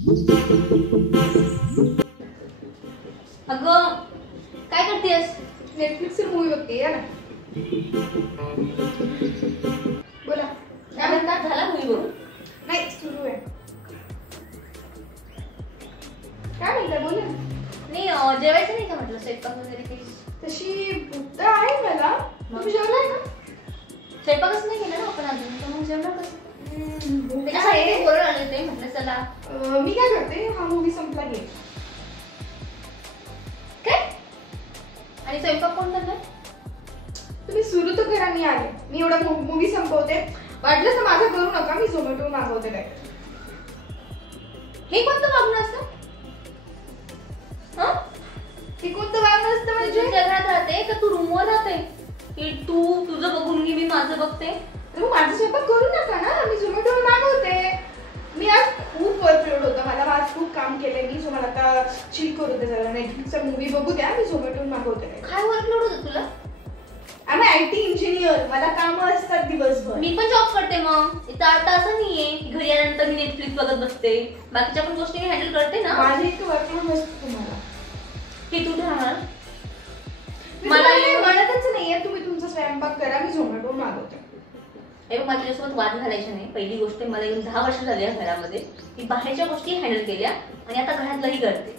अगं काय करतेस? नेटफ्लिक्सवर मूवी बघते या ना. बोला. काय म्हणतात? झाला मूवी बघून? नाही सुरू आहे. काय म्हणताय बोला. नाही जेवायचं नाही का म्हटलं? स्वयंपाक वगैरे काही? तशी भूक तर आहे मला. तुम्ही जेवलाय का? स्वयंपाकच नाही केला ना आपण अजून, तर मग जेवणार कसं? भूक त्याच्यासाठी आहे. बोलून आले ते, म्हटलं चला. मी काय करते, हा मूवी संपला की काय? आणि स्वयंपाक कोण करणार? तुम्ही सुरू तर करा. मी आले. मी एवढा मूवी संपवते. वाटलं तर माझं करू नका. मी झोमॅटो मागवते काय. हे कोणतं वागणं असतं? हे कोणतं वागणं असतं म्हणजे? तुझ्या घरात राहते का तू रूमवर राहते? की तू तुझं बघून घे, मी माझं बघते. तर मग माझं स्वयंपाक करू नका ना. मी झोमॅटो मागवते. मी आज खूप वर्कलोड होतं मला. आज खूप काम केलंय मी. सो मला आता चिल करू दे जरा. नेटफ्लिक्सचा मूवी बघू द्या. मी झोमॅटो मागवते. काय वर्कलोड होतं तुला? आम्ही IT इंजिनियर. मला कामं असतात दिवसभर. मी पण जॉब करते. मग इथं आता असं नाहीये की घरी आल्यानंतर मी नेटफ्लिक्स बघत बसते. बाकीच्या पण गोष्टी मी हँडल करते ना. माझे इतकं वर्कलोड नसतं तुम्हाला. हे तू ठरवणार. मला म्हणतच नाहीये तुम्ही तुमचा स्वयंपाक करा. मी झोमॅटो मागवते. हे बघ, मला तुझ्यासोबत वाद घालायचे नाही. पहिली गोष्ट, मला येऊन 10 वर्ष झाली या घरामध्ये. मी बाहेरच्या गोष्टी हँडल केल्या आणि आता घरातलंही करते.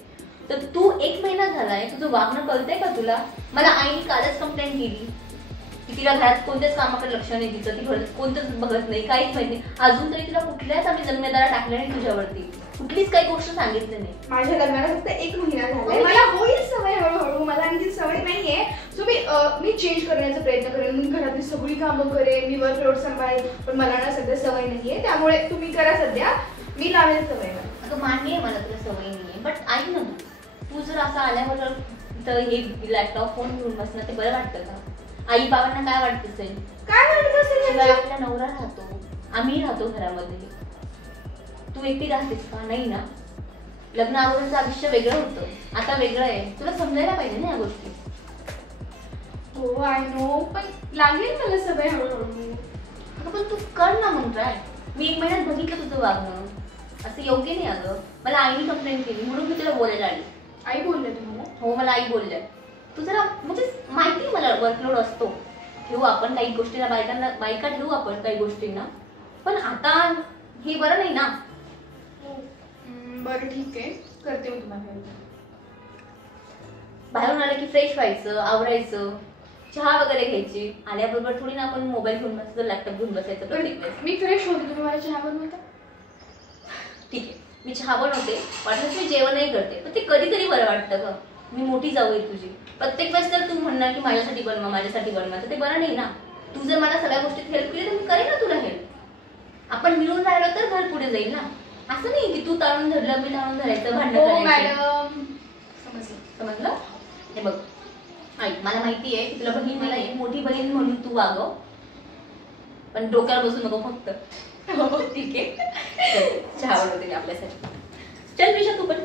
तर तू 1 महिना झालाय, तुझं वागणं कळतंय का तुला? मला आईने कालच कंप्लेंट केली की तिला घरात कोणत्याच कामाकडे लक्ष नाही तिचं, ती घरात कोणतंच बघत नाही, काहीच माहित नाही. अजून तरी तुला कुठल्याच आम्ही जिम्मेदाऱ्या टाकल्या नाही तुझ्यावरती. कुठलीच काही गोष्ट सांगितली नाही. माझ्या लग्नाला फक्त 1 महिना झालाय. मला होईल सवय हळूहळू. मला आणखी सवय नाहीये. सो मी चेंज करण्याचा प्रयत्न करेन. मी घरातली सगळी कामं करेन. मी वर्कलोड सांभाळेन. पण मला ना सध्या सवय नाहीये. त्यामुळे तुम्ही करा सध्या. मी लावेल सवय. अगं मान्य आहे मला तुला सवय नाहीये, बट ऐक ना, तू जर असं आल्यावर तर हे लॅपटॉप फोन घेऊन बसणं ते बरं वाटतं का? आई बाबांना काय वाटत असेल? काय वाटत असेल? आपला नवरा राहतो, आम्ही राहतो घरामध्ये. तू एकटी राहतेस का? नाही ना. लग्न अगोदरचं आयुष्य वेगळं होतं, आता वेगळं आहे. तुला समजायला पाहिजे ना या गोष्टी. हो आय नो, पण लागेल मला सवय हळूहळू. अगं पण तू कर ना मग ट्राय. मी 1 महिन्यात बघितलं तुझं वागणं. असं योग्य नाही. अगं मला आईने कंप्लेंट केली म्हणून मी तुला बोलायला आली. आई बोलले तुम्हाला? हो, मला आई बोलल्या. तू जरा म्हणजे माहिती आहे मला वर्कलोड असतो. ठेवू आपण काही गोष्टीला, बायका ठेवू आपण काही गोष्टींना, पण आता हे बरं नाही ना. बरं ठीक आहे, करते मी तुम्हाला. बाहेरून आलं की फ्रेश व्हायचं, आवरायचं, चहा वगैरे घ्यायची. आल्याबरोबर थोडी ना आपण मोबाईल घेऊन बसायचं, लॅपटॉप घेऊन बसायचं प्रत्येक वेळेस. मी फ्रेश होते, तुम्ही मला चहा बनवता? ठीक आहे, मी चहा बनवते, वाटलं मी जेवणही करते, पण ते कधीतरी बरं वाटतं ग. मी मोठी जाऊ आहे तुझी. प्रत्येक वेळेस जर तू म्हणणार की माझ्यासाठी बनवा, माझ्यासाठी बनवा, तर ते बरं नाही ना. तू जर मला सगळ्या गोष्टीत हेल्प केली तर मी करेन ना तुला हेल्प. आपण मिळून राहिलो तर घर पुढे जाईल ना. असं नाही की तू ताळून धरलं, मी ताळून धरायचं, भांडण करायचं. मॅडम समजलं? हे बघ ऐक, मला माहिती आहे की तुला बहीण, मला एक मोठी बहीण म्हणून तू वागव, पण डोक्यावर बसू नको फक्त. ठीक आहे, चहा बनवते मी आपल्यासाठी. चल प्रिशा तू पण.